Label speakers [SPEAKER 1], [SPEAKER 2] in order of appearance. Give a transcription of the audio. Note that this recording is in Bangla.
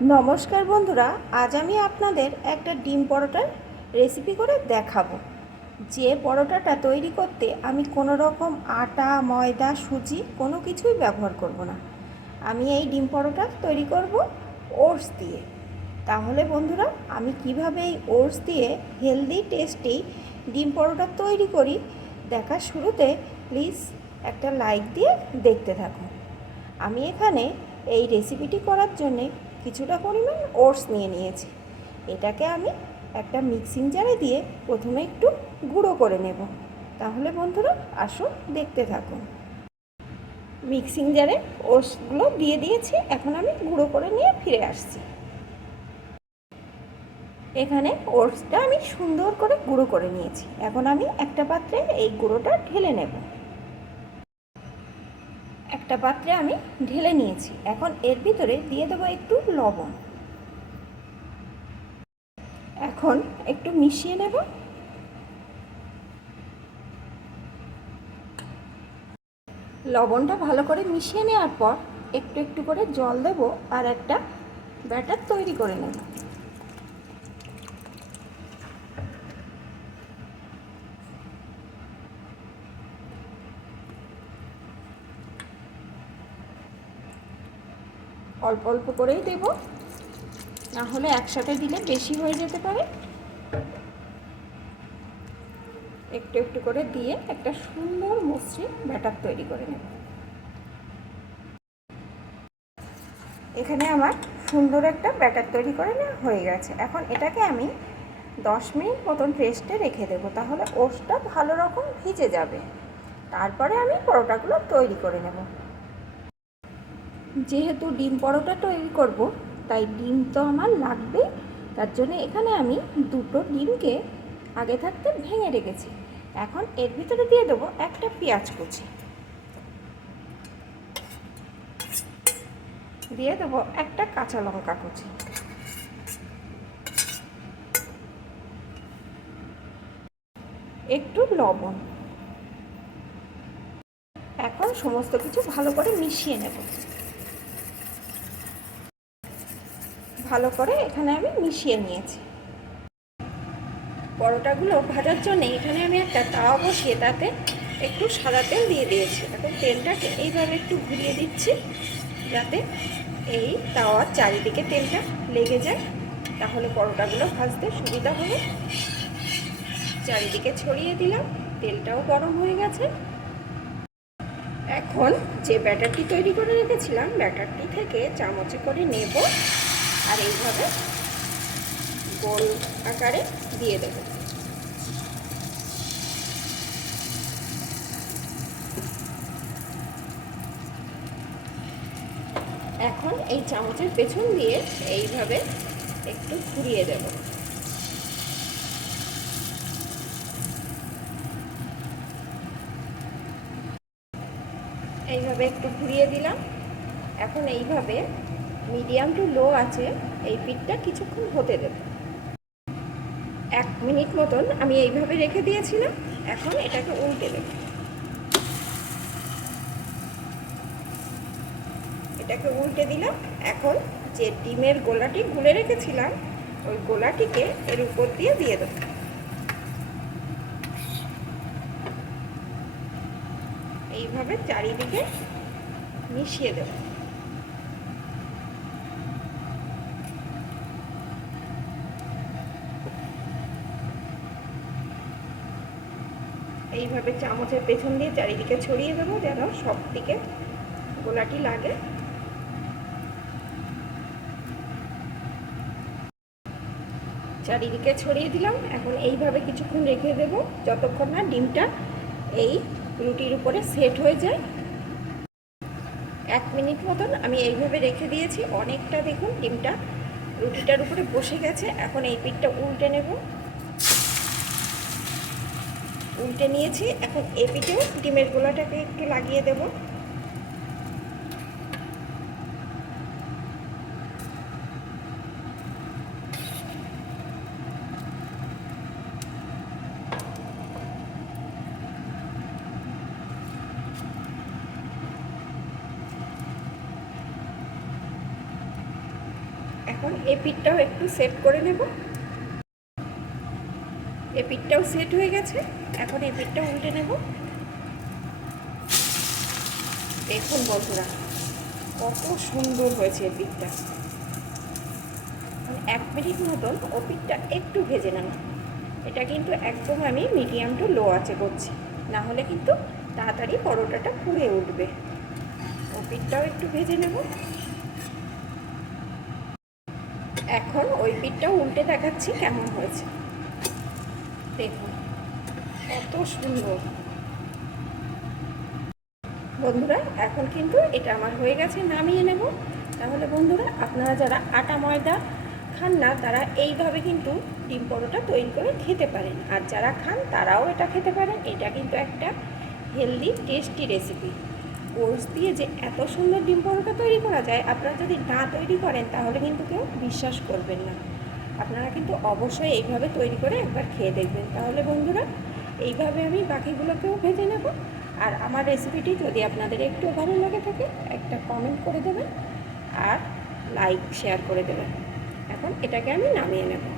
[SPEAKER 1] নমস্কার বন্ধুরা, আজ আমি আপনাদের একটা ডিম পরোটার রেসিপি করে দেখাবো। যে পরোটাটা তৈরি করতে আমি কোনো রকম আটা, ময়দা, সুজি কোনো কিছুই ব্যবহার করব না। আমি এই ডিম পরোটা তৈরি করব ওটস দিয়ে। তাহলে বন্ধুরা, আমি কীভাবে এই ওটস দিয়ে হেলদি টেস্টি ডিম পরোটা তৈরি করি দেখার শুরুতে প্লিজ একটা লাইক দিয়ে দেখতে থাকুন। আমি এখানে এই রেসিপিটি করার জন্যে কিছুটা পরিমাণ ওটস নিয়ে নিয়েছি। এটাকে আমি একটা মিক্সিং জারে দিয়ে প্রথমে একটু গুঁড়ো করে নেব। তাহলে বন্ধুরা, আসুন দেখতে থাকুন। মিক্সিং জারে ওটসগুলো দিয়ে দিয়েছি, এখন আমি গুঁড়ো করে নিয়ে ফিরে আসছি। এখানে ওটসটা আমি সুন্দর করে গুঁড়ো করে নিয়েছি। এখন আমি একটা পাত্রে এই গুঁড়োটা ঢেলে নেব। একটা পাত্রে আমি ঢেলে নিয়েছি। এখন এর ভিতরে দিয়ে দেবো একটু লবণ। এখন একটু মিশিয়ে নেব। লবণটা ভালো করে মিশিয়ে নেওয়ার পর একটু একটু করে জল দেব আর একটা ব্যাটার তৈরি করে নেব। অল্প অল্প করেই দেব। না হলে একসাথে দিলে বেশি হয়ে যেতে পারে। একটু একটু করে দিয়ে একটা সুন্দর মসৃণ ব্যাটার তৈরি করে নেব। এখানে আমার সুন্দর একটা ব্যাটার তৈরি করে নেওয়া হয়ে গেছে। এখন এটাকে আমি দশ মিনিট মতন রেস্টে রেখে দেবো, তাহলে ওষটা ভালো রকম ভিজে যাবে। তারপরে আমি পরোটাগুলো তৈরি করে নেব। যেহেতু ডিম পরোটা তৈরি করব, তাই ডিম তো আমার লাগবে। তার জন্য এখানে আমি দুটো ডিমকে আগে থাকতে ভেঙে রেখেছি। এখন এর ভিতরে দিয়ে দেবো একটা পেঁয়াজ কুচি। দিয়ে দেবো একটা কাঁচা লঙ্কা কুচি। একটু লবণ। এখন সমস্ত কিছু ভালো করে মিশিয়ে নেব। ভালো করে এখানে আমি মিশিয়ে নিয়েছি। পরোটাগুলো ভাজার জন্য এখানে আমি একটা তাওয়া বসিয়ে তাতে একটু সাদা তেল দিয়ে দিয়েছি। এখন তেলটাকে এইভাবে একটু ঘুরিয়ে দিচ্ছি যাতে এই তাওয়ার চারিদিকে তেলটা লেগে যায়। তাহলে পরোটাগুলো ভাজতে সুবিধা হবে। চারিদিকে ছড়িয়ে দিলাম, তেলটাও গরম হয়ে গেছে। এখন যে ব্যাটারটি তৈরি করে রেখেছিলাম, ব্যাটারটি থেকে চামচে করে নেব। আর এইভাবে গোল আকারে দিয়ে দেব। এখন এই চামচের পেছন দিয়ে এইভাবে একটু ঘুরিয়ে দেব। এইভাবে একটু ঘুরিয়ে দিলাম। এখন এইভাবে মিডিয়াম টু লো আছে, এই পিঠটা কিছুক্ষণ হতে দেব। এক মিনিট মতন আমি এইভাবে রেখে দিয়েছিলাম, এখন এটাকে উল্টে দেব। এটাকে উল্টে দিলাম, এখন যে ডিমের গোলাটি গুলে রেখেছিলাম, ওই গোলাটিকে এর উপর দিয়ে দিয়ে দেব। এইভাবে চারিদিকে মিশিয়ে দেবো। এইভাবে চামচের পেছন দিয়ে চারিদিকে ছড়িয়ে দেবো, যেন সব দিকে গোলাটি লাগে। চারিদিকে ছড়িয়ে দিলাম, এখন এইভাবে কিছুক্ষণ রেখে দেব, যতক্ষণ না ডিমটা এই রুটির উপরে সেট হয়ে যায়। এক মিনিট মতন আমি এইভাবে রেখে দিয়েছি, অনেকটা দেখুন ডিমটা রুটিটার উপরে বসে গেছে, এখন এই পিঠটা উল্টে নেব। উল্টে নিয়েছি। এখন এপিটে ডিমের গোলাটাকে একটু লাগিয়ে দেব। এখন এপিটটাও একটু সেট করে নেব। এই পিঠটাও সেট হয়ে গেছে। এখন এই উল্টে নেব। দেখুন বন্ধুরা, কত সুন্দর হয়েছে এই পিঠটা। মানে এক মিনিট মতন ও পিঠটা একটু ভেজে নেব। এটা কিন্তু একদম আমি মিডিয়াম টু লো আছে করছি। না হলে কিন্তু তাড়াতাড়ি পরোটাটা পুড়ে উঠবে। ও পিঠটাও একটু ভেজে নেব। এখন ওই পিঠটাও উল্টে দেখাচ্ছি কেমন হয়েছে। দেখুন, কত সুন্দর। বন্ধুরা, এখন কিন্তু এটা আমার হয়ে গেছে, নামিয়ে নেব। তাহলে বন্ধুরা, আপনারা যারা আটা ময়দা খান না, তারা এইভাবে কিন্তু ডিম পরোটা তৈরি করে খেতে পারেন। আর যারা খান, তারাও এটা খেতে পারেন। এটা কিন্তু একটা হেলদি টেস্টি রেসিপি ওটস দিয়ে যে এত সুন্দর ডিম পরোটা তৈরি করা যায়, আপনারা যদি না তৈরি করেন, তাহলে কিন্তু কেউ বিশ্বাস করবেন না। আপনারা কিন্তু অবশ্যই এইভাবে তৈরি করে একবার খেয়ে দেখবেন। তাহলে বন্ধুরা, এইভাবে আমি বাকিগুলোকেও ভেজে নেব। আর আমার রেসিপিটি যদি আপনাদের একটু ভালো লাগে থাকে, একটা কমেন্ট করে দেবেন আর লাইক শেয়ার করে দেবেন। এখন এটাকে আমি নামিয়ে নেব।